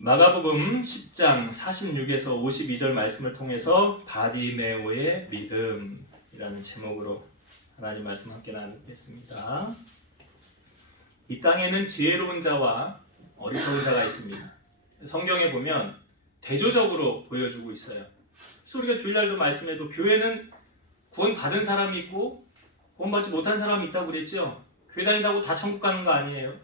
마가복음 10장 46에서 52절 말씀을 통해서 바디메오의 믿음이라는 제목으로 하나님 말씀 함께 나누겠습니다. 이 땅에는 지혜로운 자와 어리석은 자가 있습니다. 성경에 보면 대조적으로 보여주고 있어요. 그래서 우리가 주일날도 말씀해도 교회는 구원받은 사람이 있고 구원받지 못한 사람이 있다고 그랬죠. 교회 다닌다고 다 천국 가는 거 아니에요.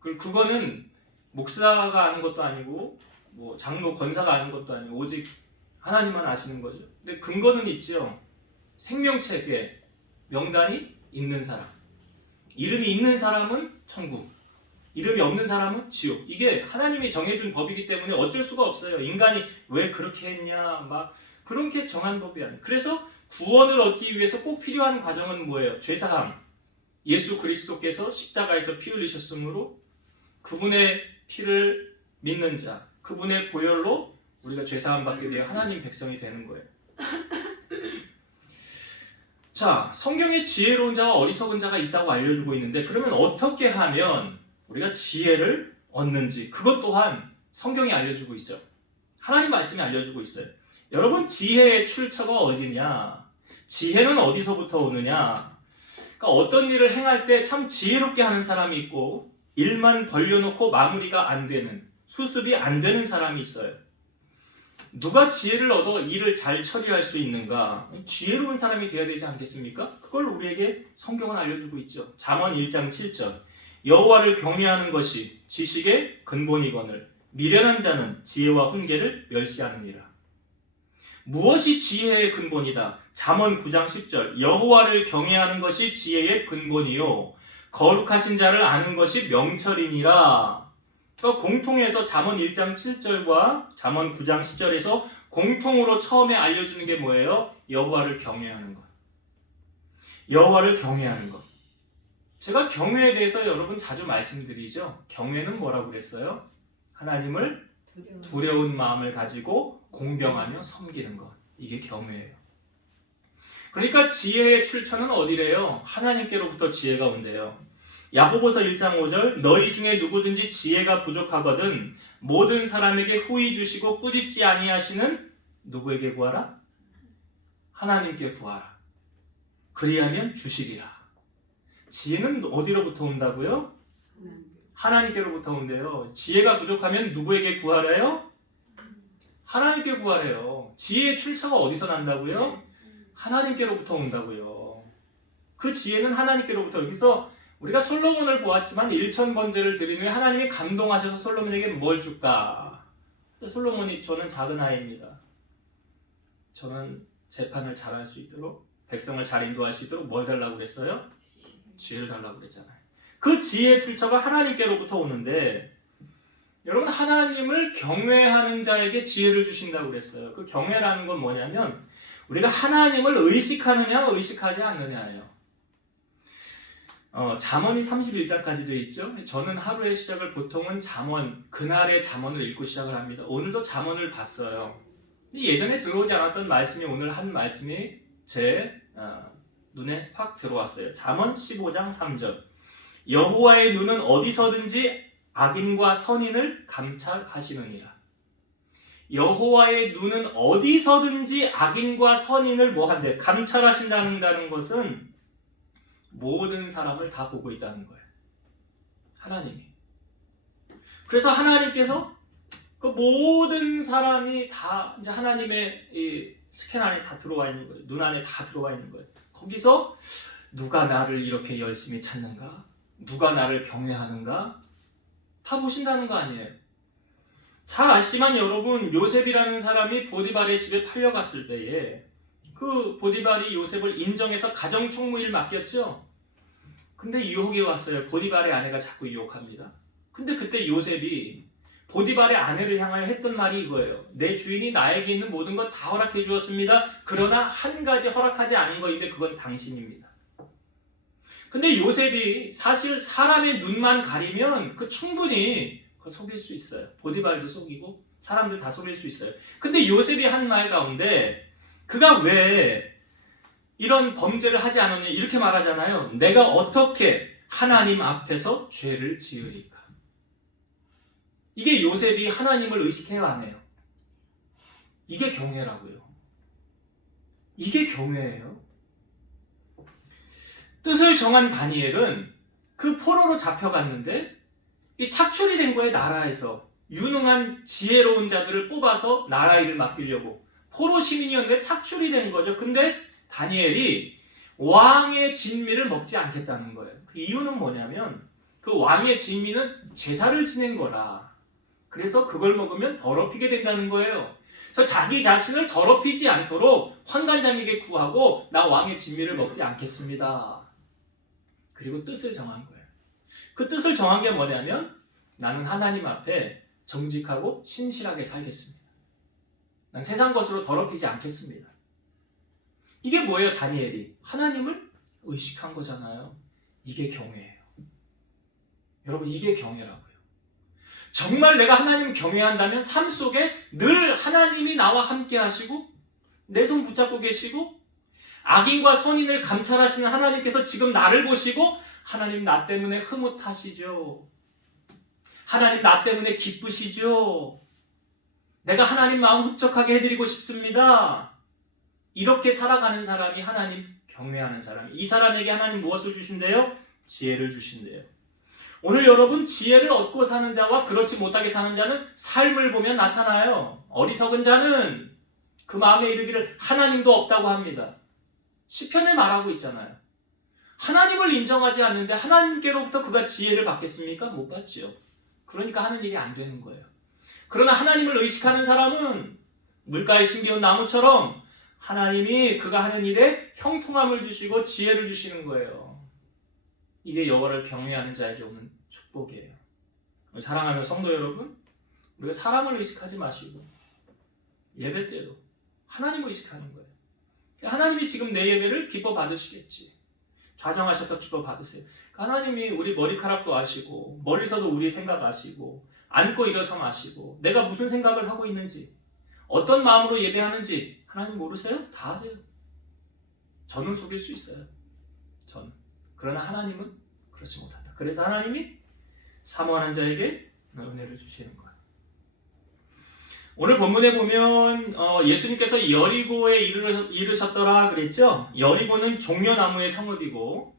그거는 목사가 아는 것도 아니고 뭐 장로 권사가 아는 것도 아니고 오직 하나님만 아시는 거죠. 근데 근거는 있죠. 생명책에 명단이 있는 사람, 이름이 있는 사람은 천국, 이름이 없는 사람은 지옥. 이게 하나님이 정해준 법이기 때문에 어쩔 수가 없어요. 인간이 왜 그렇게 했냐 막 그렇게 정한 법이 아니에요. 그래서 구원을 얻기 위해서 꼭 필요한 과정은 뭐예요? 죄사함. 예수 그리스도께서 십자가에서 피 흘리셨으므로 그분의 피를 믿는 자, 그분의 보혈로 우리가 죄사함 받게 되어 하나님 백성이 되는 거예요. 자, 성경에 지혜로운 자와 어리석은 자가 있다고 알려주고 있는데 그러면 어떻게 하면 우리가 지혜를 얻는지 그것 또한 성경이 알려주고 있어요. 하나님 말씀이 알려주고 있어요. 여러분, 지혜의 출처가 어디냐? 지혜는 어디서부터 오느냐? 그러니까 어떤 일을 행할 때 참 지혜롭게 하는 사람이 있고 일만 벌려놓고 마무리가 안 되는, 수습이 안 되는 사람이 있어요. 누가 지혜를 얻어 일을 잘 처리할 수 있는가? 지혜로운 사람이 되어야 되지 않겠습니까? 그걸 우리에게 성경은 알려주고 있죠. 잠언 1장 7절 여호와를 경외하는 것이 지식의 근본이거늘 미련한 자는 지혜와 훈계를 멸시하느니라. 무엇이 지혜의 근본이다? 잠언 9장 10절 여호와를 경외하는 것이 지혜의 근본이요 거룩하신 자를 아는 것이 명철이니라. 또 공통해서 잠언 1장 7절과 잠언 9장 10절에서 공통으로 처음에 알려주는 게 뭐예요? 여호와를 경외하는 것. 여호와를 경외하는 것. 제가 경외에 대해서 여러분 자주 말씀드리죠. 경외는 뭐라고 그랬어요? 하나님을 두려운 마음을 가지고 공경하며 섬기는 것. 이게 경외예요. 그러니까 지혜의 출처는 어디래요? 하나님께로부터 지혜가 온대요. 야고보서 1장 5절 너희 중에 누구든지 지혜가 부족하거든 모든 사람에게 후히 주시고 꾸짖지 아니하시는 누구에게 구하라? 하나님께 구하라. 그리하면 주시리라. 지혜는 어디로부터 온다고요? 하나님께로부터 온대요. 지혜가 부족하면 누구에게 구하래요? 하나님께 구하래요. 지혜의 출처가 어디서 난다고요? 하나님께로부터 온다고요. 그 지혜는 하나님께로부터. 여기서 우리가 솔로몬을 보았지만 1000번제를 드린 후에 하나님이 감동하셔서 솔로몬에게 뭘 줄까? 솔로몬이 저는 작은 아이입니다. 저는 재판을 잘할 수 있도록 백성을 잘 인도할 수 있도록 뭘 달라고 그랬어요? 지혜를 달라고 그랬잖아요. 그 지혜의 출처가 하나님께로부터 오는데 여러분 하나님을 경외하는 자에게 지혜를 주신다고 그랬어요. 그 경외라는 건 뭐냐면 우리가 하나님을 의식하느냐 의식하지 않느냐예요. 잠언이 31장까지 되어 있죠. 저는 하루의 시작을 보통은 그날의 잠언을 읽고 시작을 합니다. 오늘도 잠언을 봤어요. 예전에 들어오지 않았던 말씀이 오늘 한 말씀이 제 눈에 확 들어왔어요. 잠언 15장 3절 여호와의 눈은 어디서든지 악인과 선인을 감찰하시느니라. 여호와의 눈은 어디서든지 악인과 선인을 뭐한대? 감찰하신다는 것은 모든 사람을 다 보고 있다는 거예요. 하나님이. 그래서 하나님께서 그 모든 사람이 다 이제 하나님의 이 스캔 안에 다 들어와 있는 거예요. 눈 안에 다 들어와 있는 거예요. 거기서 누가 나를 이렇게 열심히 찾는가? 누가 나를 경외하는가? 다 보신다는 거 아니에요. 잘 아시지만 여러분 요셉이라는 사람이 보디발의 집에 팔려갔을 때에 그 보디발이 요셉을 인정해서 가정총무일 맡겼죠. 근데 유혹이 왔어요. 보디발의 아내가 자꾸 유혹합니다. 근데 그때 요셉이 보디발의 아내를 향하여 했던 말이 이거예요. 내 주인이 나에게 있는 모든 것 다 허락해 주었습니다. 그러나 한 가지 허락하지 않은 것인데 그건 당신입니다. 근데 요셉이 사실 사람의 눈만 가리면 그 충분히 속일 수 있어요. 보디발도 속이고 사람들 다 속일 수 있어요. 근데 요셉이 한 말 가운데 그가 왜 이런 범죄를 하지 않았냐 이렇게 말하잖아요. 내가 어떻게 하나님 앞에서 죄를 지으리까? 이게 요셉이 하나님을 의식해요, 안 해요? 이게 경외라고요. 이게 경외예요. 뜻을 정한 다니엘은 그 포로로 잡혀갔는데 이 착출이 된 거예요. 나라에서 유능한 지혜로운 자들을 뽑아서 나라 일을 맡기려고 포로 시민이었는데 착출이 된 거죠. 근데 다니엘이 왕의 진미를 먹지 않겠다는 거예요. 그 이유는 뭐냐면 그 왕의 진미는 제사를 지낸 거라. 그래서 그걸 먹으면 더럽히게 된다는 거예요. 그래서 자기 자신을 더럽히지 않도록 환관장에게 구하고 나 왕의 진미를 먹지 않겠습니다. 그리고 뜻을 정한 거예요. 그 뜻을 정한 게 뭐냐면 나는 하나님 앞에 정직하고 신실하게 살겠습니다. 난 세상 것으로 더럽히지 않겠습니다. 이게 뭐예요? 다니엘이 하나님을 의식한 거잖아요. 이게 경외예요. 여러분, 이게 경외라고요. 정말 내가 하나님 경외한다면 삶 속에 늘 하나님이 나와 함께 하시고 내 손 붙잡고 계시고 악인과 선인을 감찰하시는 하나님께서 지금 나를 보시고 하나님 나 때문에 흐뭇하시죠. 하나님 나 때문에 기쁘시죠. 내가 하나님 마음 흡족하게 해드리고 싶습니다. 이렇게 살아가는 사람이 하나님 경외하는 사람이. 이 사람에게 하나님 무엇을 주신대요? 지혜를 주신대요. 오늘 여러분, 지혜를 얻고 사는 자와 그렇지 못하게 사는 자는 삶을 보면 나타나요. 어리석은 자는 그 마음에 이르기를 하나님도 없다고 합니다. 시편에 말하고 있잖아요. 하나님을 인정하지 않는데 하나님께로부터 그가 지혜를 받겠습니까? 못 받지요. 그러니까 하는 일이 안 되는 거예요. 그러나 하나님을 의식하는 사람은 물가에 심겨온 나무처럼 하나님이 그가 하는 일에 형통함을 주시고 지혜를 주시는 거예요. 이게 여호와를 경외하는 자에게 오는 축복이에요. 사랑하는 성도 여러분, 우리가 사람을 의식하지 마시고 예배 때도 하나님을 의식하는 거예요. 하나님이 지금 내 예배를 기뻐 받으시겠지. 좌정하셔서 기뻐 받으세요. 하나님이 우리 머리카락도 아시고 멀리서도 우리 생각 아시고 앉고 일어서 아시고 내가 무슨 생각을 하고 있는지 어떤 마음으로 예배하는지 하나님 모르세요? 다 아세요. 저는 속일 수 있어요. 저는. 그러나 하나님은 그렇지 못한다. 그래서 하나님이 사모하는 자에게 은혜를 주시는 거예요. 오늘 본문에 보면 예수님께서 여리고에 이르셨더라 그랬죠. 여리고는 종려나무의 성읍이고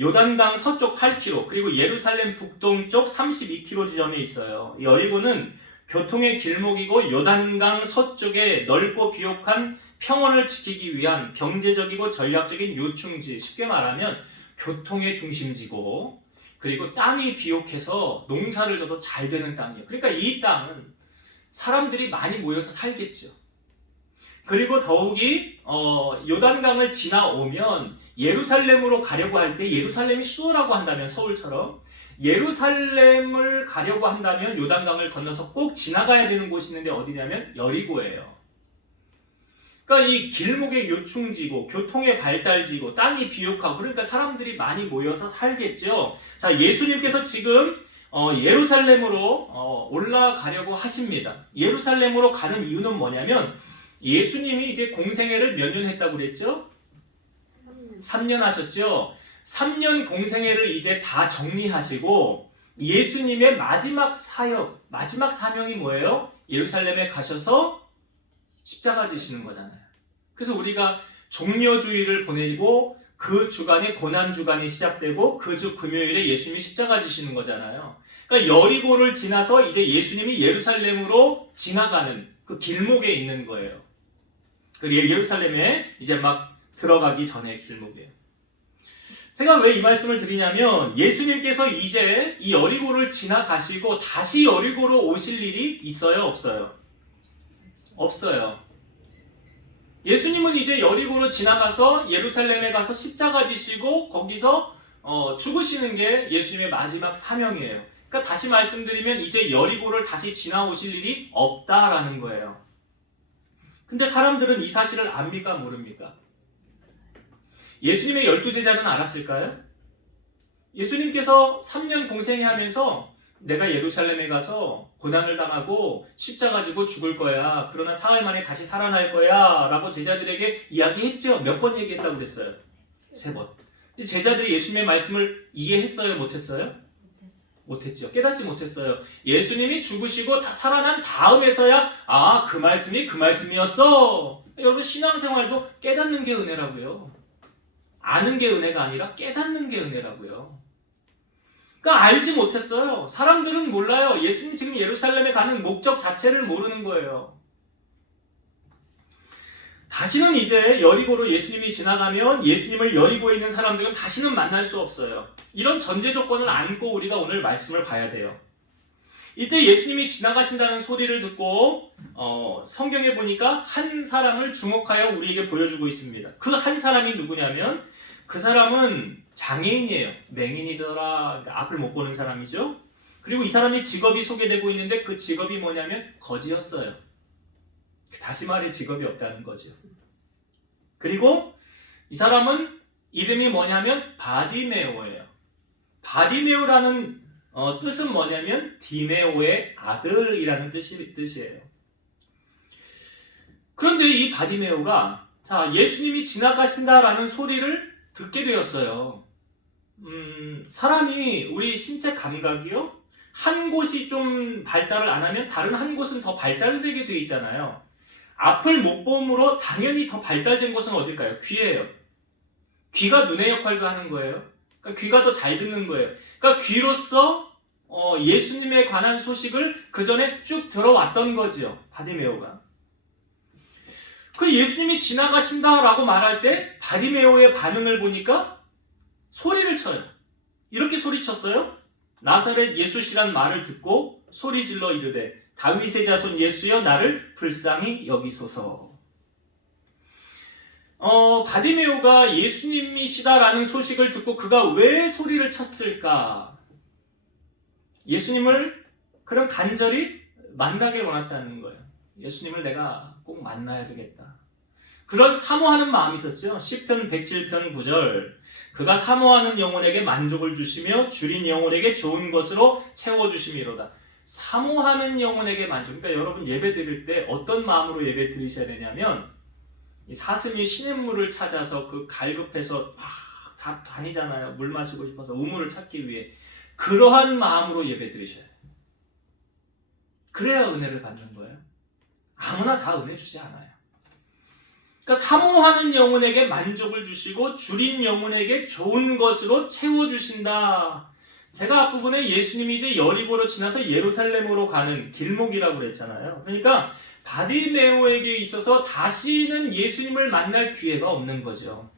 요단강 서쪽 8km 그리고 예루살렘 북동쪽 32km 지점에 있어요. 여리고는 교통의 길목이고 요단강 서쪽에 넓고 비옥한 평원을 지키기 위한 경제적이고 전략적인 요충지, 쉽게 말하면 교통의 중심지고 그리고 땅이 비옥해서 농사를 져도 잘 되는 땅이에요. 그러니까 이 땅은 사람들이 많이 모여서 살겠죠. 그리고 더욱이 요단강을 지나오면 예루살렘으로 가려고 할 때 예루살렘이 수도라고 한다면 서울처럼 예루살렘을 가려고 한다면 요단강을 건너서 꼭 지나가야 되는 곳이 있는데 어디냐면 여리고예요. 그러니까 이 길목의 요충지고 교통의 발달지고 땅이 비옥하고 그러니까 사람들이 많이 모여서 살겠죠. 자, 예수님께서 지금 예루살렘으로 올라가려고 하십니다. 예루살렘으로 가는 이유는 뭐냐면 예수님이 이제 공생애를 몇 년 했다고 그랬죠? 3년 하셨죠? 3년 공생애를 이제 다 정리하시고 예수님의 마지막 사역, 마지막 사명이 뭐예요? 예루살렘에 가셔서 십자가 지시는 거잖아요. 그래서 우리가 종려주의를 보내고 그 주간에 고난주간이 시작되고 그 주 금요일에 예수님이 십자가 지시는 거잖아요. 그러니까 여리고를 지나서 이제 예수님이 예루살렘으로 지나가는 그 길목에 있는 거예요. 그 예루살렘에 이제 막 들어가기 전에 길목이에요. 제가 왜 이 말씀을 드리냐면 예수님께서 이제 이 여리고를 지나가시고 다시 여리고로 오실 일이 있어요? 없어요? 없어요. 예수님은 이제 여리고로 지나가서 예루살렘에 가서 십자가 지시고 거기서 죽으시는 게 예수님의 마지막 사명이에요. 그러니까 다시 말씀드리면 이제 여리고를 다시 지나오실 일이 없다라는 거예요. 근데 사람들은 이 사실을 압니까? 모릅니까? 예수님의 12제자는 알았을까요? 예수님께서 3년 공생하면서 내가 예루살렘에 가서 고난을 당하고 십자가 지고 죽을 거야. 그러나 사흘 만에 다시 살아날 거야. 라고 제자들에게 이야기했죠. 몇 번 얘기했다고 그랬어요? 3번. 제자들이 예수님의 말씀을 이해했어요? 못했어요? 못했죠. 깨닫지 못했어요. 예수님이 죽으시고 살아난 다음에서야 그 말씀이 그 말씀이었어. 여러분 신앙생활도 깨닫는 게 은혜라고요. 아는 게 은혜가 아니라 깨닫는 게 은혜라고요. 그러니까 알지 못했어요. 사람들은 몰라요. 예수님 지금 예루살렘에 가는 목적 자체를 모르는 거예요. 다시는 이제 여리고로 예수님이 지나가면 예수님을 여리고에 있는 사람들은 다시는 만날 수 없어요. 이런 전제 조건을 안고 우리가 오늘 말씀을 봐야 돼요. 이때 예수님이 지나가신다는 소리를 듣고 성경에 보니까 한 사람을 주목하여 우리에게 보여주고 있습니다. 그 한 사람이 누구냐면 그 사람은 장애인이에요. 맹인이더라. 그러니까 앞을 못 보는 사람이죠. 그리고 이 사람이 직업이 소개되고 있는데 그 직업이 뭐냐면 거지였어요. 다시 말해 직업이 없다는 거죠. 그리고 이 사람은 이름이 뭐냐면 바디메오예요. 바디메오라는 뜻은 뭐냐면 디메오의 아들이라는 뜻이에요. 그런데 이 바디메오가 예수님이 지나가신다라는 소리를 듣게 되었어요. 사람이 우리 신체 감각이요, 한 곳이 좀 발달을 안 하면 다른 한 곳은 더 발달되게 돼 있잖아요. 앞을 못 봄으로 당연히 더 발달된 곳은 어딜까요? 귀예요. 귀가 눈의 역할도 하는 거예요. 그러니까 귀가 더 잘 듣는 거예요. 그러니까 귀로서 예수님에 관한 소식을 그 전에 쭉 들어왔던 거죠. 바디메오가. 그 예수님이 지나가신다라고 말할 때 바디메오의 반응을 보니까 소리를 쳐요. 이렇게 소리쳤어요. 나사렛 예수시란 말을 듣고 소리질러 이르되 다윗의 자손 예수여 나를 불쌍히 여기소서. 바디메오가 예수님이시다라는 소식을 듣고 그가 왜 소리를 쳤을까? 예수님을 그런 간절히 만나길 원했다는 거예요. 예수님을 내가 꼭 만나야 되겠다. 그런 사모하는 마음이 있었죠. 시편 107편 9절 그가 사모하는 영혼에게 만족을 주시며 줄인 영혼에게 좋은 것으로 채워주심이로다. 사모하는 영혼에게 만족. 그러니까 여러분 예배 드릴 때 어떤 마음으로 예배 드리셔야 되냐면 사슴이 시냇물을 찾아서 그 갈급해서 다 다니잖아요. 물 마시고 싶어서 우물을 찾기 위해. 그러한 마음으로 예배 드리셔야 돼요. 그래야 은혜를 받는 거예요. 아무나 다 은혜 주지 않아요. 그러니까 사모하는 영혼에게 만족을 주시고 줄인 영혼에게 좋은 것으로 채워주신다. 제가 앞부분에 예수님이 이제 여리고로 지나서 예루살렘으로 가는 길목이라고 그랬잖아요. 그러니까 바디메오에게 있어서 다시는 예수님을 만날 기회가 없는 거죠.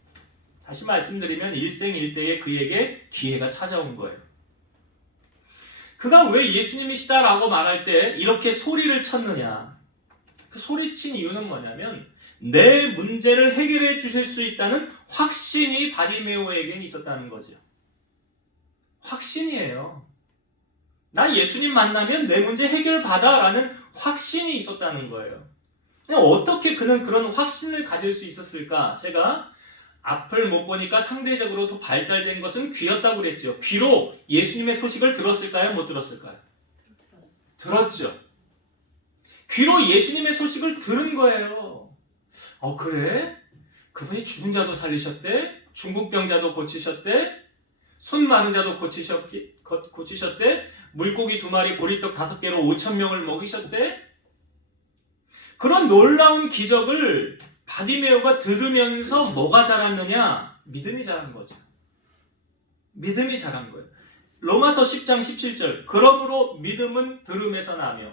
다시 말씀드리면 일생일대에 그에게 기회가 찾아온 거예요. 그가 왜 예수님이시다라고 말할 때 이렇게 소리를 쳤느냐? 그 소리친 이유는 뭐냐면 내 문제를 해결해 주실 수 있다는 확신이 바디메오에게 있었다는 거죠. 확신이에요. 나 예수님 만나면 내 문제 해결받아 라는 확신이 있었다는 거예요. 어떻게 그는 그런 확신을 가질 수 있었을까? 제가 앞을 못 보니까 상대적으로 더 발달된 것은 귀였다고 그랬죠. 귀로 예수님의 소식을 들었을까요? 못 들었을까요? 들었죠. 귀로 예수님의 소식을 들은 거예요. 그래? 그분이 죽은 자도 살리셨대? 중풍병자도 고치셨대? 손 마른 자도 고치셨대? 물고기 2마리 보리떡 5개로 5,000명을 먹이셨대? 그런 놀라운 기적을 바디메오가 들으면서 뭐가 자랐느냐? 믿음이 자란 거죠. 믿음이 자란 거예요. 로마서 10장 17절 그러므로 믿음은 들음에서 나며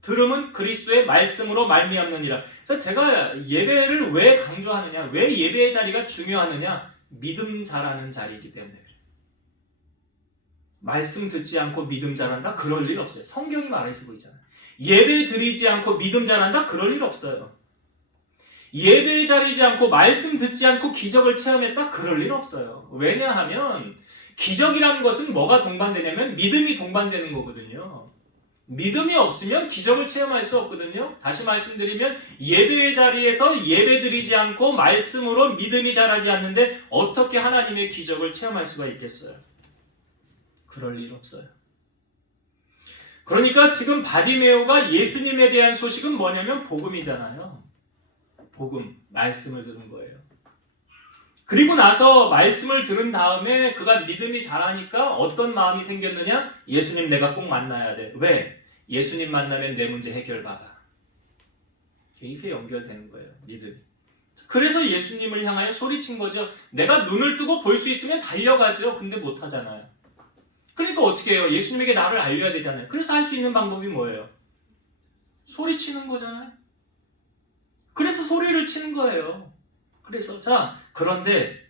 들음은 그리스도의 말씀으로 말미암느니라. 그래서 제가 예배를 왜 강조하느냐? 왜 예배의 자리가 중요하느냐? 믿음 자라는 자리이기 때문에. 말씀 듣지 않고 믿음 자란다? 그럴 일 없어요. 성경이 말해주고 있잖아요. 예배 드리지 않고 믿음 자란다? 그럴 일 없어요. 예배에 자리지 않고 말씀 듣지 않고 기적을 체험했다? 그럴 일 없어요. 왜냐하면 기적이라는 것은 뭐가 동반되냐면 믿음이 동반되는 거거든요. 믿음이 없으면 기적을 체험할 수 없거든요. 다시 말씀드리면 예배의 자리에서 예배 드리지 않고 말씀으로 믿음이 자라지 않는데 어떻게 하나님의 기적을 체험할 수가 있겠어요? 그럴 일 없어요. 그러니까 지금 바디메오가 예수님에 대한 소식은 뭐냐면 복음이잖아요. 복음, 말씀을 듣는 거예요. 그리고 나서 말씀을 들은 다음에 그가 믿음이 자라니까 어떤 마음이 생겼느냐? 예수님 내가 꼭 만나야 돼. 왜? 예수님 만나면 내 문제 해결받아. 이게 연결되는 거예요. 믿음이. 그래서 예수님을 향하여 소리친 거죠. 내가 눈을 뜨고 볼 수 있으면 달려가죠. 근데 못하잖아요. 그러니까 어떻게 해요? 예수님에게 나를 알려야 되잖아요. 그래서 할 수 있는 방법이 뭐예요? 소리치는 거잖아요. 그래서 소리를 치는 거예요. 그래서 그런데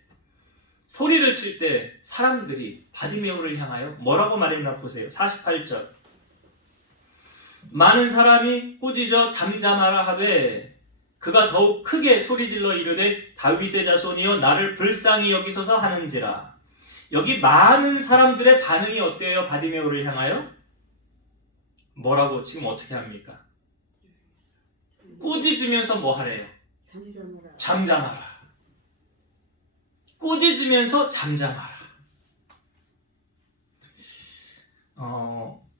소리를 칠 때 사람들이 바디메오를 향하여 뭐라고 말했나 보세요. 48절. 많은 사람이 꾸짖어 잠잠하라 하되 그가 더욱 크게 소리질러 이르되 다윗의 자손이여 나를 불쌍히 여기소서 하는지라. 여기 많은 사람들의 반응이 어때요? 바디메오를 향하여? 뭐라고 지금 어떻게 합니까? 꾸짖으면서 뭐 하래요? 잠잠하라. 꾸짖으면서 잠잠하라.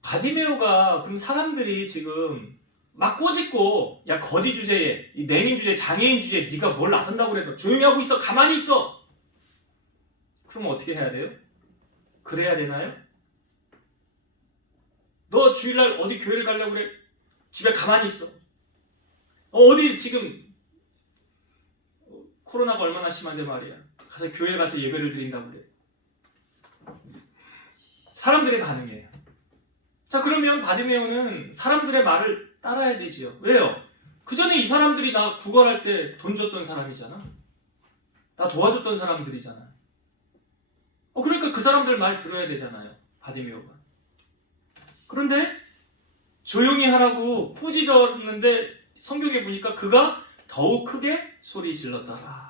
바디메오가 그럼 사람들이 지금 막 꾸짖고 야 거지 주제에 이 맹인 주제 장애인 주제에 네가 뭘 나선다고 그래도 조용히 하고 있어 가만히 있어. 그럼 어떻게 해야 돼요? 그래야 되나요? 너 주일날 어디 교회를 가려고 그래? 집에 가만히 있어. 어디 지금 코로나가 얼마나 심한데 말이야. 가서 교회 가서 예배를 드린다고 그래. 사람들의 반응이에요. 자 그러면 바디메오는 사람들의 말을 따라야 되지요. 왜요? 그 전에 이 사람들이 나 구걸할 때 돈 줬던 사람이잖아. 나 도와줬던 사람들이잖아. 그러니까 그 사람들 말 들어야 되잖아요. 바디메오가. 그런데 조용히 하라고 꾸짖었는데 성경에 보니까 그가 더욱 크게 소리 질렀더라.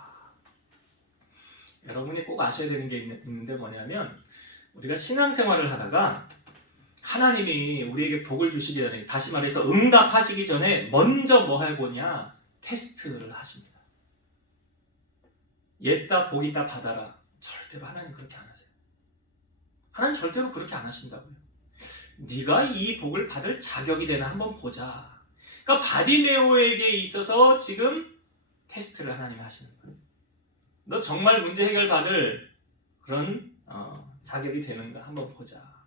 여러분이 꼭 아셔야 되는 게 있는데 뭐냐면 우리가 신앙생활을 하다가 하나님이 우리에게 복을 주시기 전에 다시 말해서 응답하시기 전에 먼저 뭐 해보냐? 테스트를 하십니다. 옛다 복이다 받아라. 절대로 하나님 그렇게 안 하세요. 하나님 절대로 그렇게 안 하신다고요. 네가 이 복을 받을 자격이 되나 한번 보자. 그러니까 바디메오에게 있어서 지금 테스트를 하나님 하시는 거예요. 너 정말 문제 해결 받을 그런 자격이 되는가 한번 보자.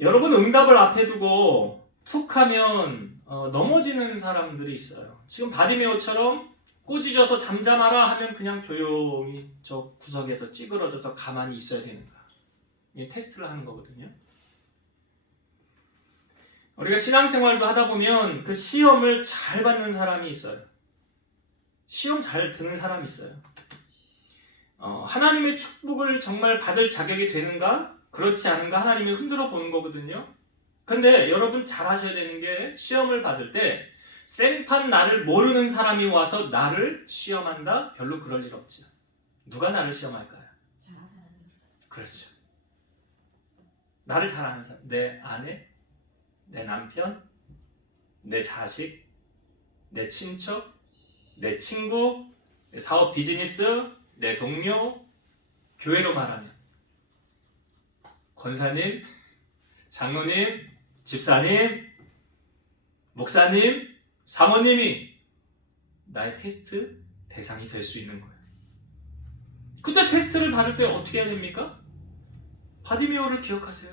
여러분 응답을 앞에 두고 툭 하면 넘어지는 사람들이 있어요. 지금 바디메오처럼 꾸짖어서 잠잠하라 하면 그냥 조용히 저 구석에서 찌그러져서 가만히 있어야 되는가. 이 테스트를 하는 거거든요. 우리가 신앙생활도 하다 보면 그 시험을 잘 받는 사람이 있어요. 시험 잘 드는 사람이 있어요. 하나님의 축복을 정말 받을 자격이 되는가? 그렇지 않은가? 하나님이 흔들어 보는 거거든요. 근데 여러분 잘 하셔야 되는 게 시험을 받을 때 생판 나를 모르는 사람이 와서 나를 시험한다? 별로 그럴 일 없죠. 누가 나를 시험할까요? 그렇죠. 나를 잘 아는 사람. 내 아내, 내 남편, 내 자식, 내 친척, 내 친구, 내 사업 비즈니스, 내 동료, 교회로 말하면 권사님, 장로님, 집사님, 목사님, 사모님이 나의 테스트 대상이 될 수 있는 거예요. 그때 테스트를 받을 때 어떻게 해야 됩니까? 바디메오를 기억하세요.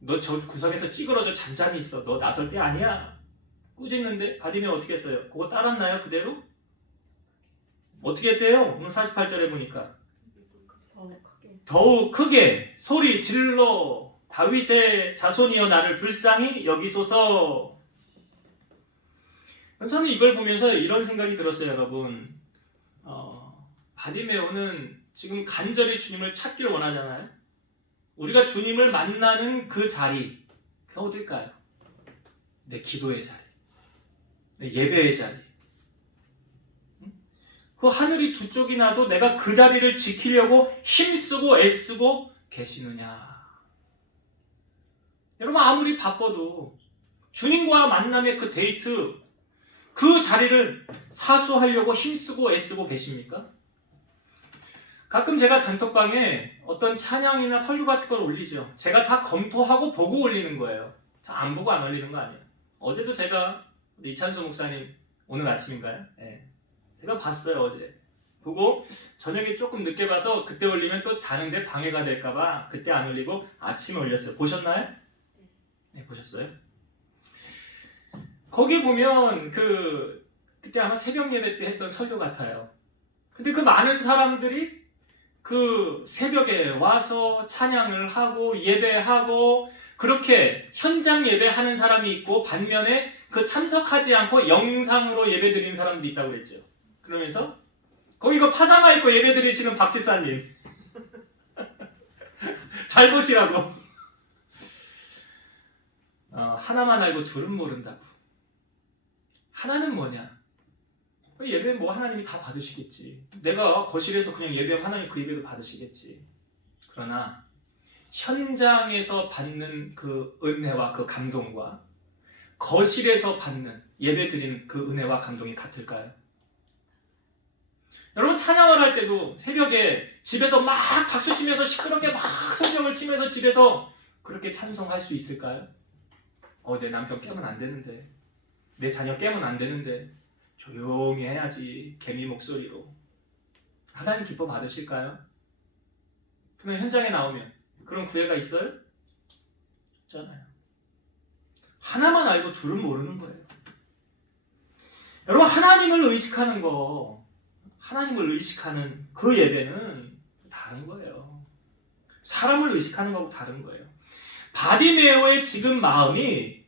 너 저 구석에서 찌그러져 잠잠히 있어. 너 나설 때 아니야. 꾸짖는데 바디메오 어떻게 했어요? 그거 따랐나요? 그대로? 어떻게 했대요? 오늘 48절에 보니까 더욱 크게 소리 질러 다윗의 자손이여 나를 불쌍히 여기소서. 저는 이걸 보면서 이런 생각이 들었어요. 여러분 바디메오는 지금 간절히 주님을 찾기를 원하잖아요. 우리가 주님을 만나는 그 자리 그게 어딜까요? 내 기도의 자리, 내 예배의 자리. 그 하늘이 두 쪽이 나도 내가 그 자리를 지키려고 힘쓰고 애쓰고 계시느냐. 여러분 아무리 바빠도 주님과 만남의 그 데이트 그 자리를 사수하려고 힘쓰고 애쓰고 계십니까? 가끔 제가 단톡방에 어떤 찬양이나 설교 같은 걸 올리죠. 제가 다 검토하고 보고 올리는 거예요. 안 보고 안 올리는 거 아니에요. 어제도 제가 이찬수 목사님 오늘 아침인가요? 네. 제가 봤어요, 어제. 보고 저녁에 조금 늦게 봐서 그때 올리면 또 자는데 방해가 될까봐 그때 안 올리고 아침에 올렸어요. 보셨나요? 네, 보셨어요? 거기 보면 그때 아마 새벽 예배 때 했던 설교 같아요. 근데 그 많은 사람들이 그 새벽에 와서 찬양을 하고 예배하고 그렇게 현장 예배하는 사람이 있고 반면에 그 참석하지 않고 영상으로 예배 드린 사람도 있다고 그랬죠. 그러면서 거기 그 파자마 입고 예배 드리시는 박 집사님 잘 보시라고. 하나만 알고 둘은 모른다고. 하나는 뭐냐? 예배는 뭐 하나님이 다 받으시겠지. 내가 거실에서 그냥 예배하면 하나님 그 예배도 받으시겠지. 그러나 현장에서 받는 그 은혜와 그 감동과 거실에서 받는 예배 드리는 그 은혜와 감동이 같을까요? 여러분 찬양을 할 때도 새벽에 집에서 막 박수 치면서 시끄럽게 막 성경을 치면서 집에서 그렇게 찬송할 수 있을까요? 내 남편 깨면 안 되는데, 내 자녀 깨면 안 되는데 조용히 해야지 개미 목소리로. 하나님 기뻐 받으실까요? 그러면 현장에 나오면 그런 구애가 있어요? 없잖아요. 하나만 알고 둘은 모르는 거예요. 여러분 하나님을 의식하는 거, 하나님을 의식하는 그 예배는 다른 거예요. 사람을 의식하는 거하고 다른 거예요. 바디메오의 지금 마음이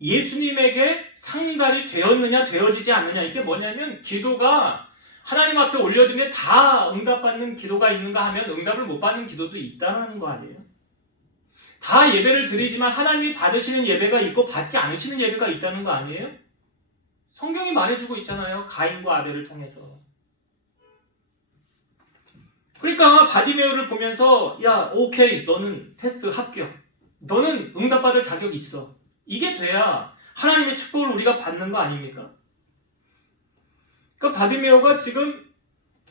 예수님에게 상달이 되었느냐 되어지지 않느냐, 이게 뭐냐면 기도가 하나님 앞에 올려드리면 다 응답받는 기도가 있는가 하면 응답을 못 받는 기도도 있다는 거 아니에요? 다 예배를 드리지만 하나님이 받으시는 예배가 있고 받지 않으시는 예배가 있다는 거 아니에요? 성경이 말해주고 있잖아요. 가인과 아벨을 통해서. 그러니까 바디메오를 보면서 야 오케이 너는 테스트 합격, 너는 응답받을 자격이 있어, 이게 돼야 하나님의 축복을 우리가 받는 거 아닙니까? 그러니까 바디메오가 지금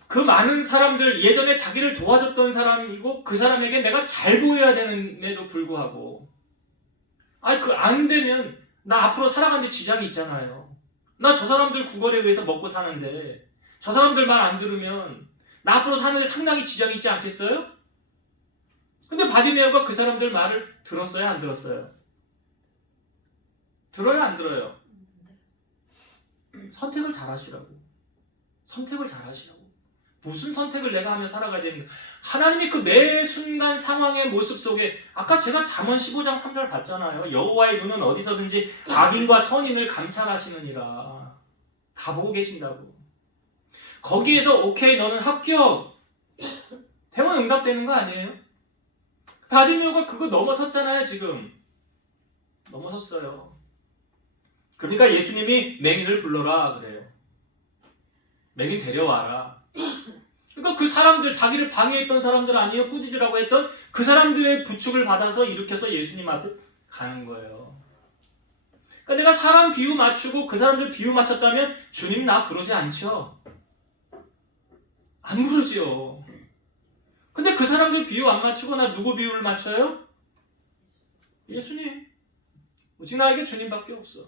그 많은 사람들, 예전에 자기를 도와줬던 사람이고 그 사람에게 내가 잘 보여야 되는데도 불구하고 안 되면 나 앞으로 살아가는데 지장이 있잖아요. 나 저 사람들 구걸에 의해서 먹고 사는데 저 사람들 말 안 들으면 나 앞으로 사는데 상당히 지장이 있지 않겠어요? 근데 바디메오가 그 사람들 말을 들었어요? 안 들었어요? 들어요? 안 들어요? 선택을 잘 하시라고. 선택을 잘 하시라고. 무슨 선택을 내가 하며 살아가야 되는가? 하나님이 그 매 순간 상황의 모습 속에, 아까 제가 잠언 15장 3절 봤잖아요. 여호와의 눈은 어디서든지 악인과 선인을 감찰하시느니라. 다 보고 계신다고. 거기에서 오케이 너는 합격 되면 응답되는 거 아니에요? 바디메오가 그거 넘어섰잖아요. 지금 넘어섰어요. 그러니까 예수님이 맹인을 불러라 그래요. 맹인 데려와라. 그러니까 그 사람들, 자기를 방해했던 사람들 아니에요? 꾸짖으라고 했던 그 사람들의 부축을 받아서 일으켜서 예수님 앞에 가는 거예요. 그러니까 내가 사람 비유 맞추고 그 사람들 비유 맞췄다면 주님 나 부르지 않죠? 안 부르지요. 근데 그 사람들 비유 안 맞추고 나 누구 비유를 맞춰요? 예수님. 오직 나에게 주님밖에 없어.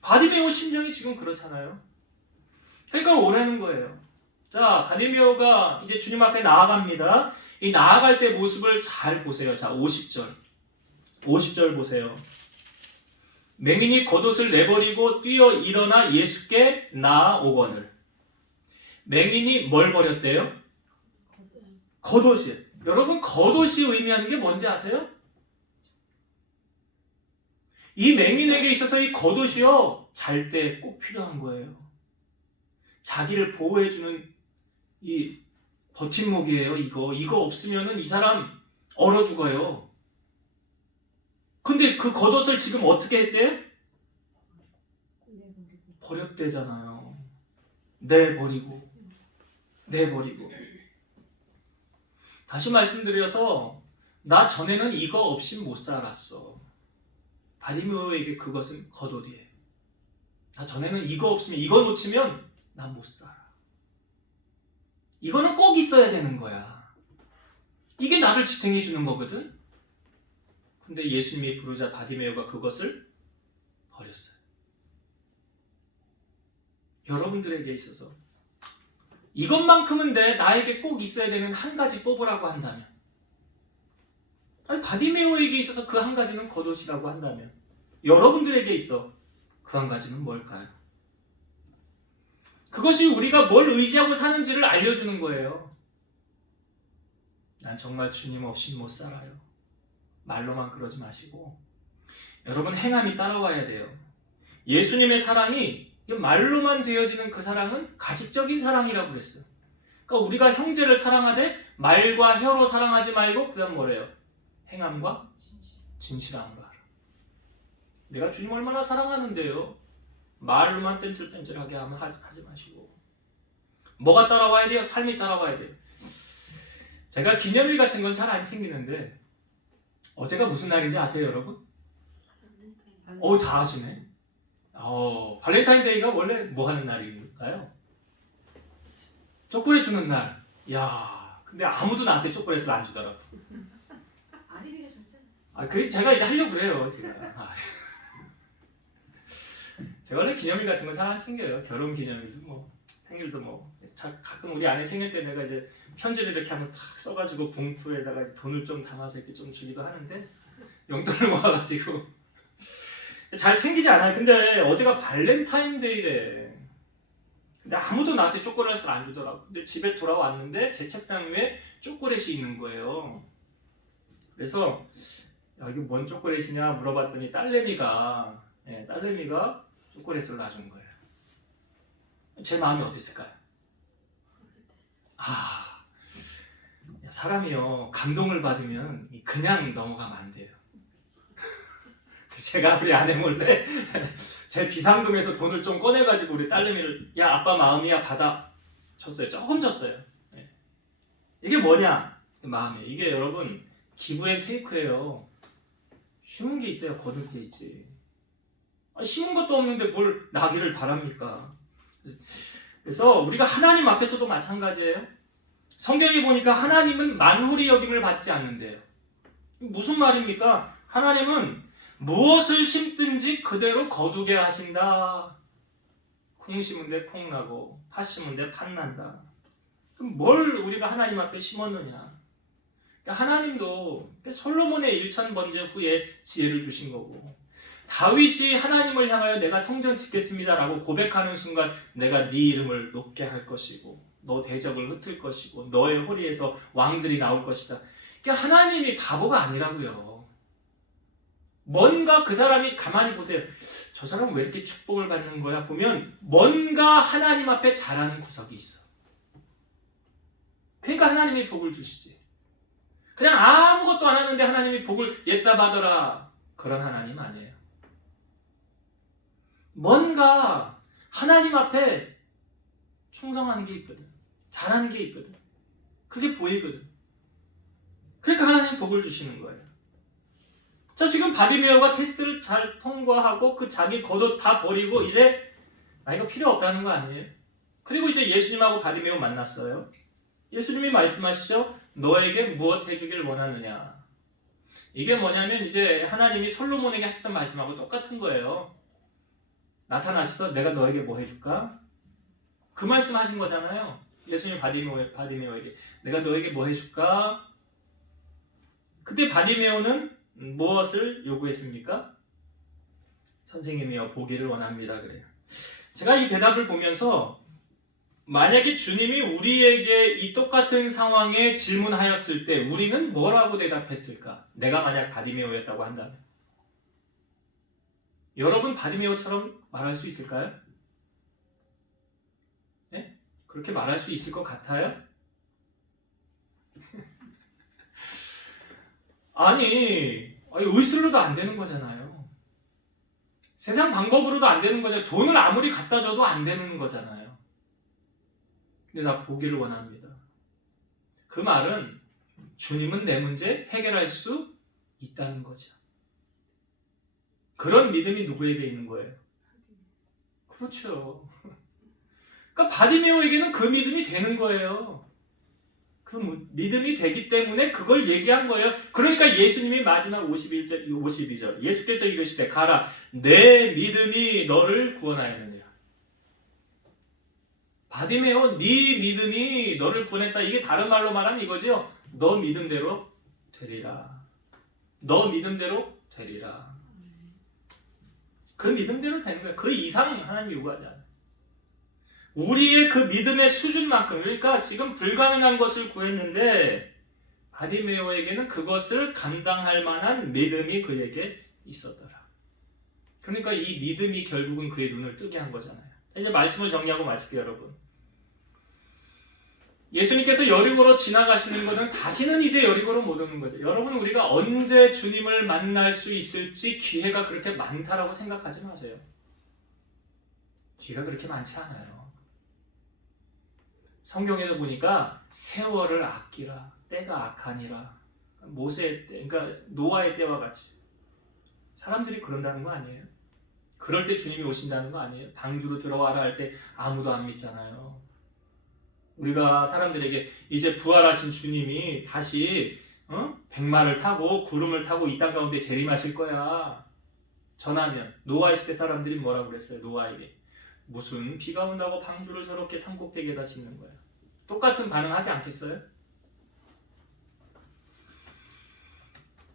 바디메오 심정이 지금 그렇잖아요. 그러니까 오라는 거예요. 자, 바디메오가 이제 주님 앞에 나아갑니다. 이 나아갈 때 모습을 잘 보세요. 자, 50절 보세요. 맹인이 겉옷을 내버리고 뛰어 일어나 예수께 나아오거늘. 맹인이 뭘 버렸대요? 겉옷이에요. 여러분 겉옷이 의미하는 게 뭔지 아세요? 이 맹인에게 있어서 이 겉옷이요, 잘 때 꼭 필요한 거예요. 자기를 보호해주는 이 버팀목이에요. 이거 없으면은 이 사람 얼어 죽어요. 근데 그 겉옷을 지금 어떻게 했대요? 버렸대잖아요. 내버리고. 다시 말씀드려서 나 전에는 이거 없이 못 살았어. 바디메오에게 그것은 겉옷이에요. 나 전에는 이거 없으면, 이거 놓치면 난 못 살아. 이거는 꼭 있어야 되는 거야. 이게 나를 지탱해 주는 거거든. 근데 예수님이 부르자 바디메오가 그것을 버렸어요. 여러분들에게 있어서 이것만큼은 나에게 꼭 있어야 되는 한 가지 뽑으라고 한다면, 아니 바디메오에게 있어서 그 한 가지는 겉옷이라고 한다면, 여러분들에게 있어 그 한 가지는 뭘까요? 그것이 우리가 뭘 의지하고 사는지를 알려주는 거예요. 난 정말 주님 없이 못 살아요. 말로만 그러지 마시고 여러분 행함이 따라와야 돼요. 예수님의 사랑이 말로만 되어지는 그 사랑은 가식적인 사랑이라고 그랬어요. 그러니까 우리가 형제를 사랑하되 말과 혀로 사랑하지 말고 그 다음 뭐래요? 행함과 진실함으로 하라. 내가 주님 얼마나 사랑하는데요. 말로만 뺀질뺀질하게 하면 하지 마시고. 뭐가 따라와야 돼요? 삶이 따라와야 돼요. 제가 기념일 같은 건 잘 안 챙기는데 어제가 무슨 날인지 아세요, 여러분? 다 아시네. 발렌타인데이가 원래 뭐 하는 날인가요? 초콜릿 주는 날. 야, 근데 아무도 나한테 초콜릿을 안 주더라고. 아리비가 줬잖아. 그 제가 이제 하려고 그래요, 제가. 제가 원래 기념일 같은 거 잘 안 챙겨요. 결혼 기념일도 뭐, 생일도 뭐. 가끔 우리 아내 생일 때 내가 이제 편지를 이렇게 한번 탁 써가지고 봉투에다가 이제 돈을 좀 담아서 이렇게 좀 주기도 하는데 용돈을 모아가지고 잘 챙기지 않아요. 근데 어제가 발렌타인데이래. 근데 아무도 나한테 초콜릿을 안 주더라고. 근데 집에 돌아왔는데 제 책상 위에 초콜릿이 있는 거예요. 그래서 야, 이게 뭔 초콜릿이냐 물어봤더니 딸내미가 초콜릿을 놔준 거예요. 제 마음이 어땠을까요? 사람이요 감동을 받으면 그냥 넘어가면 안 돼요. 제가 우리 아내 몰래 제 비상금에서 돈을 좀 꺼내가지고 우리 딸내미를 야 아빠 마음이야 받아 줬어요. 조금 줬어요. 이게 뭐냐? 마음이. 이게 여러분 기브 앤 테이크예요. 심은 게 있어야 거둘 게 있지. 심은 것도 없는데 뭘 나기를 바랍니까? 그래서 우리가 하나님 앞에서도 마찬가지예요. 성경에 보니까 하나님은 만홀히 여김을 받지 않는데요. 무슨 말입니까? 하나님은 무엇을 심든지 그대로 거두게 하신다. 콩 심은 데 콩 나고 팥 심은 데 팥 난다. 그럼 뭘 우리가 하나님 앞에 심었느냐? 하나님도 솔로몬의 일천 번제 후에 지혜를 주신 거고, 다윗이 하나님을 향하여 내가 성전 짓겠습니다 라고 고백하는 순간 내가 네 이름을 높게 할 것이고 너 대적을 흩을 것이고 너의 허리에서 왕들이 나올 것이다. 그러니까 하나님이 바보가 아니라고요. 뭔가 그 사람이 가만히 보세요. 저 사람 왜 이렇게 축복을 받는 거야? 보면 뭔가 하나님 앞에 잘하는 구석이 있어. 그러니까 하나님이 복을 주시지. 그냥 아무것도 안 하는데 하나님이 복을 옛다 받아라. 그런 하나님 아니에요. 뭔가 하나님 앞에 충성하는 게 있거든. 잘하는 게 있거든. 그게 보이거든. 그러니까 하나님 복을 주시는 거예요. 자, 지금 바디메오가 테스트를 잘 통과하고 그 자기 겉옷 다 버리고 이제 이거 필요 없다는 거 아니에요? 그리고 이제 예수님하고 바디메오 만났어요. 예수님이 말씀하시죠. 너에게 무엇 해주길 원하느냐. 이게 뭐냐면 이제 하나님이 솔로몬에게 하셨던 말씀하고 똑같은 거예요. 나타나셔서 내가 너에게 뭐 해줄까? 그 말씀 하신 거잖아요. 예수님 바디메오에게 내가 너에게 뭐 해줄까? 그때 바디메오는 무엇을 요구했습니까? 선생님이여 보기를 원합니다 그래요. 제가 이 대답을 보면서 만약에 주님이 우리에게 이 똑같은 상황에 질문하였을 때 우리는 뭐라고 대답했을까? 내가 만약 바디메오였다고 한다면 여러분 바디메오처럼 말할 수 있을까요? 네? 그렇게 말할 수 있을 것 같아요? 아니 의술로도 안 되는 거잖아요. 세상 방법으로도 안 되는 거잖아요. 돈을 아무리 갖다 줘도 안 되는 거잖아요. 근데 나 보기를 원합니다. 그 말은 주님은 내 문제 해결할 수 있다는 거죠. 그런 믿음이 누구에게 있는 거예요? 그렇죠. 그러니까 바디메오에게는 그 믿음이 되는 거예요. 그 믿음이 되기 때문에 그걸 얘기한 거예요. 그러니까 예수님이 마지막 52절 예수께서 이르시되 가라 내 믿음이 너를 구원하였느니라. 바디메오 네 믿음이 너를 구원했다. 이게 다른 말로 말하면 이거죠. 너 믿음대로 되리라. 너 믿음대로 되리라. 그 믿음대로 되는 거야. 그 이상 하나님 요구하지 않아요. 우리의 그 믿음의 수준만큼, 그러니까 지금 불가능한 것을 구했는데 바디메오에게는 그것을 감당할 만한 믿음이 그에게 있었더라. 그러니까 이 믿음이 결국은 그의 눈을 뜨게 한 거잖아요. 이제 말씀을 정리하고 마칠게요, 여러분. 예수님께서 여리고로 지나가시는 것은 다시는 이제 여리고로 못 오는 거죠. 여러분, 우리가 언제 주님을 만날 수 있을지 기회가 그렇게 많다라고 생각하지 마세요. 기회가 그렇게 많지 않아요. 성경에도 보니까 세월을 아끼라, 때가 악하니라, 모세의 때, 그러니까 노아의 때와 같이 사람들이 그런다는 거 아니에요? 그럴 때 주님이 오신다는 거 아니에요? 방주로 들어와라 할 때 아무도 안 믿잖아요. 우리가 사람들에게 이제 부활하신 주님이 다시 백마를 타고 구름을 타고 이 땅 가운데 재림하실 거야 전하면 노아의 시대 사람들이 뭐라고 그랬어요? 노아에게 무슨 비가 온다고 방주를 저렇게 산꼭대기에다 짓는 거야. 똑같은 반응하지 않겠어요?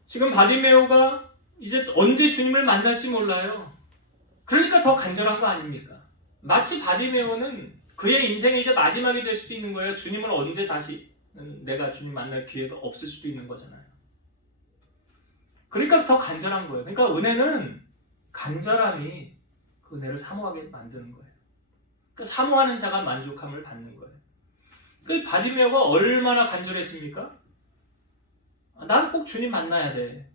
지금 바디메오가 이제 언제 주님을 만날지 몰라요. 그러니까 더 간절한 거 아닙니까? 마치 바디메오는 그의 인생이 이제 마지막이 될 수도 있는 거예요. 주님을 언제 다시 내가 주님 만날 기회가 없을 수도 있는 거잖아요. 그러니까 더 간절한 거예요. 그러니까 은혜는 간절함이 그 은혜를 사모하게 만드는 거예요. 그 사모하는 자가 만족함을 받는 거예요. 그 바디메오가 얼마나 간절했습니까? 난 꼭 주님 만나야 돼.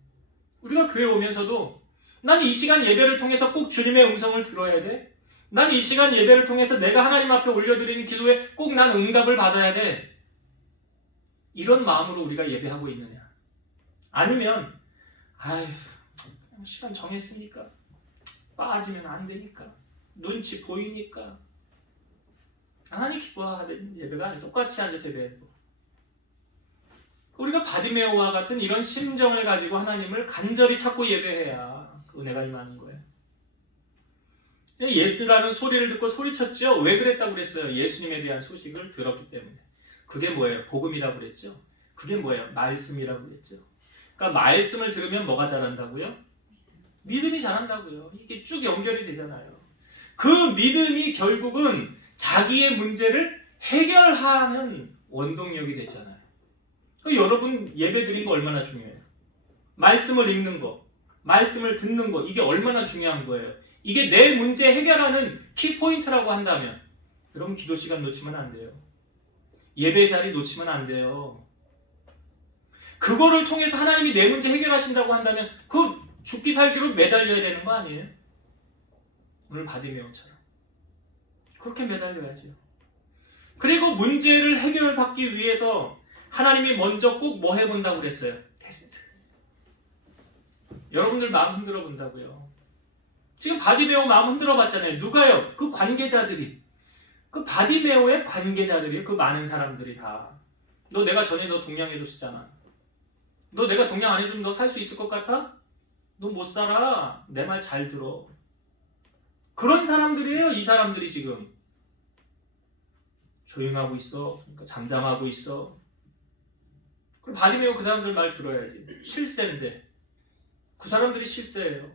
우리가 교회 오면서도 난 이 시간 예배를 통해서 꼭 주님의 음성을 들어야 돼. 난 이 시간 예배를 통해서 내가 하나님 앞에 올려드리는 기도에 꼭 난 응답을 받아야 돼. 이런 마음으로 우리가 예배하고 있느냐? 아니면 아휴 시간 정했으니까 빠지면 안 되니까 눈치 보이니까 하나님 기뻐하는 예배가 아니라 똑같이 앉아서 예배해도 우리가 바디메오와 같은 이런 심정을 가지고 하나님을 간절히 찾고 예배해야 그 은혜가 임하는 거예요. 예수라는 소리를 듣고 소리쳤죠. 왜 그랬다고 그랬어요? 예수님에 대한 소식을 들었기 때문에. 그게 뭐예요? 복음이라고 그랬죠. 그게 뭐예요? 말씀이라고 그랬죠. 그러니까 말씀을 들으면 뭐가 자란다고요? 믿음이 자란다고요. 이게 쭉 연결이 되잖아요. 그 믿음이 결국은 자기의 문제를 해결하는 원동력이 됐잖아요. 여러분 예배 드린 거 얼마나 중요해요? 말씀을 읽는 거, 말씀을 듣는 거, 이게 얼마나 중요한 거예요. 이게 내 문제 해결하는 키포인트라고 한다면 여러분 기도 시간 놓치면 안 돼요. 예배 자리 놓치면 안 돼요. 그거를 통해서 하나님이 내 문제 해결하신다고 한다면 그 죽기 살기로 매달려야 되는 거 아니에요? 오늘 바디메오처럼 그렇게 매달려야죠. 그리고 문제를 해결받기 위해서 하나님이 먼저 꼭 뭐 해본다고 그랬어요? 테스트. 여러분들 마음 흔들어 본다고요. 지금 바디메오 마음 흔들어 봤잖아요. 누가요? 그 관계자들이. 그 바디메오의 관계자들이에요. 그 많은 사람들이 다. 너 내가 전에 너 동양 해줬었잖아. 너 내가 동양 안 해주면 너 살 수 있을 것 같아? 너 못 살아. 내 말 잘 들어. 그런 사람들이에요. 이 사람들이 지금. 조용하고 있어. 그러니까 잠잠하고 있어. 그럼 바디메오 그 사람들 말 들어야지. 실세인데. 그 사람들이 실세예요.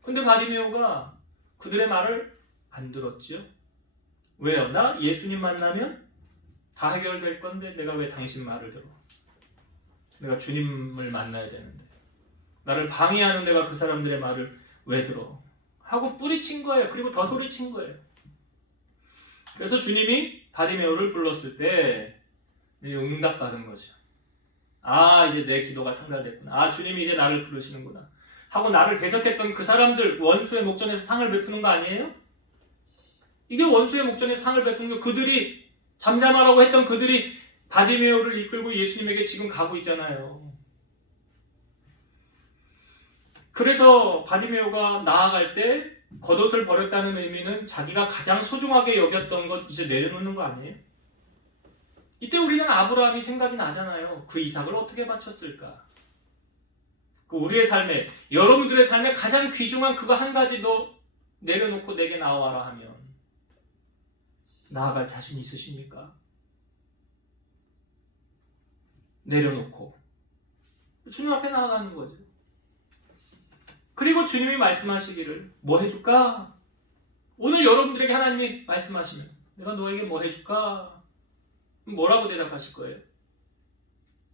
근데 바디메오가 그들의 말을 안 들었죠. 왜요? 나 예수님 만나면 다 해결될 건데 내가 왜 당신 말을 들어? 내가 주님을 만나야 되는데 나를 방해하는 내가 그 사람들의 말을 왜 들어? 하고 뿌리친 거예요. 그리고 더 소리친 거예요. 그래서 주님이 바디메오를 불렀을 때 응답받은 거죠. 아 이제 내 기도가 상달됐구나. 아 주님이 이제 나를 부르시는구나. 하고 나를 대적했던 그 사람들 원수의 목전에서 상을 베푸는 거 아니에요? 이게 원수의 목전에서 상을 베푸는 거. 그들이 잠잠하라고 했던 그들이 바디메오를 이끌고 예수님에게 지금 가고 있잖아요. 그래서 바디메오가 나아갈 때 겉옷을 버렸다는 의미는 자기가 가장 소중하게 여겼던 것 이제 내려놓는 거 아니에요? 이때 우리는 아브라함이 생각이 나잖아요. 그 이삭을 어떻게 바쳤을까? 그 우리의 삶에, 여러분들의 삶에 가장 귀중한 그거 한 가지 더 내려놓고 내게 나와라 하면 나아갈 자신 있으십니까? 내려놓고 주님 앞에 나아가는 거죠. 그리고 주님이 말씀하시기를 뭐 해줄까? 오늘 여러분들에게 하나님이 말씀하시면 내가 너에게 뭐 해줄까? 뭐라고 대답하실 거예요?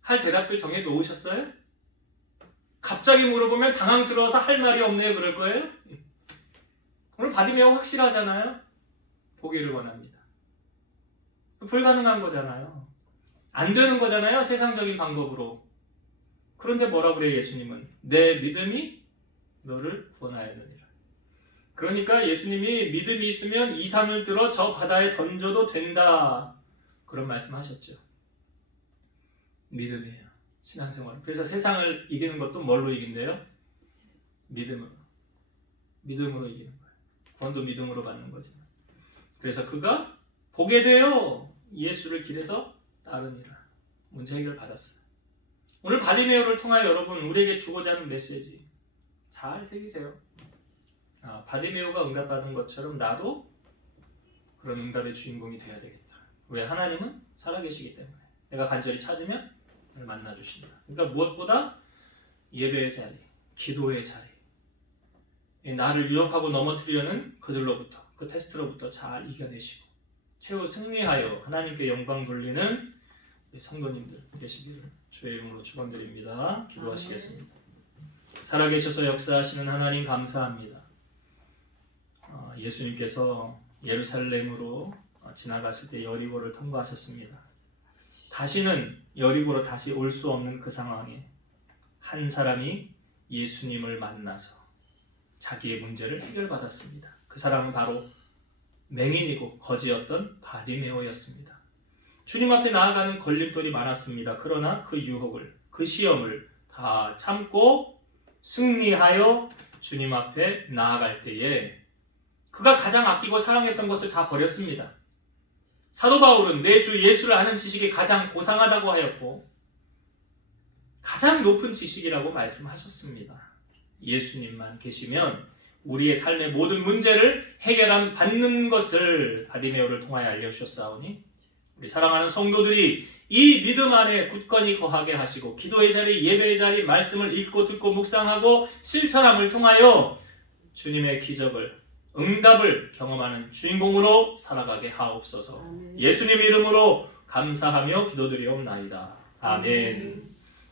할 대답들 정해 놓으셨어요? 갑자기 물어보면 당황스러워서 할 말이 없네요 그럴 거예요? 오늘 바디메오 확실하잖아요? 보기를 원합니다. 불가능한 거잖아요. 안 되는 거잖아요 세상적인 방법으로. 그런데 뭐라고 그래요 예수님은? 내 믿음이 너를 구원하였느니라. 그러니까 예수님이 믿음이 있으면 이 산을 들어 저 바다에 던져도 된다 그런 말씀하셨죠. 믿음이에요 신앙생활. 그래서 세상을 이기는 것도 뭘로 이긴대요? 믿음으로. 믿음으로 이기는 거예요. 구원도 믿음으로 받는 거지. 그래서 그가 보게 되어 예수를 길에서 따르니라. 문제 해결 받았어요. 오늘 바디메오를 통하여 여러분 우리에게 주고자 하는 메시지 잘 새기세요. 바디메오가 응답받은 것처럼 나도 그런 응답의 주인공이 되어야 되겠다. 왜? 하나님은 살아계시기 때문에. 내가 간절히 찾으면 만나주신다. 그러니까 무엇보다 예배의 자리, 기도의 자리, 나를 유혹하고 넘어뜨리려는 그들로부터, 그 테스트로부터 잘 이겨내시고 최후 승리하여 하나님께 영광 돌리는 성도님들 되시기를 주의 이름으로 축원드립니다. 기도하시겠습니다. 살아계셔서 역사하시는 하나님 감사합니다. 예수님께서 예루살렘으로 지나가실 때 여리고를 통과하셨습니다. 다시는 여리고로 다시 올 수 없는 그 상황에 한 사람이 예수님을 만나서 자기의 문제를 해결받았습니다. 그 사람은 바로 맹인이고 거지였던 바디메오였습니다. 주님 앞에 나아가는 걸림돌이 많았습니다. 그러나 그 유혹을, 그 시험을 다 참고 승리하여 주님 앞에 나아갈 때에 그가 가장 아끼고 사랑했던 것을 다 버렸습니다. 사도 바울은 내 주 예수를 아는 지식이 가장 고상하다고 하였고 가장 높은 지식이라고 말씀하셨습니다. 예수님만 계시면 우리의 삶의 모든 문제를 해결함 받는 것을 바디메오를 통하여 알려주셨사오니 우리 사랑하는 성도들이 이 믿음 안에 굳건히 거하게 하시고 기도의 자리, 예배의 자리, 말씀을 읽고 듣고 묵상하고 실천함을 통하여 주님의 기적을, 응답을 경험하는 주인공으로 살아가게 하옵소서. 예수님 이름으로 감사하며 기도드리옵나이다. 아멘.